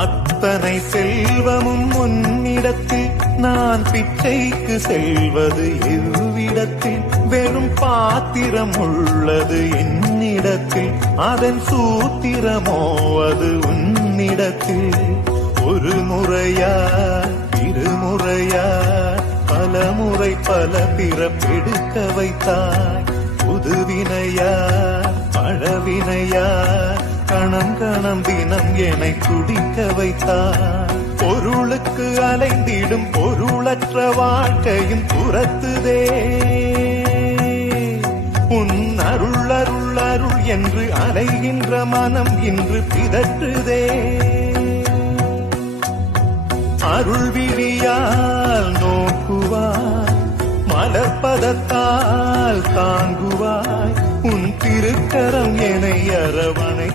அத்தனை செல்வமும் உன்னிடத்தில் நான் பிச்சைக்கு செல்வது எவ்விடத்தில் வெறும் பாத்திரம் உள்ளது என்னிடத்தில் அதன் சூத்திரமோ அது உன்னிடத்தில் ஒரு முறையா இருமுறையா பல முறை பல பிறப்பெடுக்க வைத்தாய் புதுவினையா பழவினையா கணம் கணம் தினம் என்னை குடிக்க வைத்தாய் பொருளுக்கு அலைந்திடும் பொருளற்ற வாழ்க்கையும் துரத்துதே உன் அருள் அருள் அருள் என்று அலைகின்ற மனம் இன்று பிதற்றுதே அருள் விழியால் நோக்குவாய் மலர்பதத்தால் தாங்குவாய் உன் திருக்கரம் என்னை அரவணை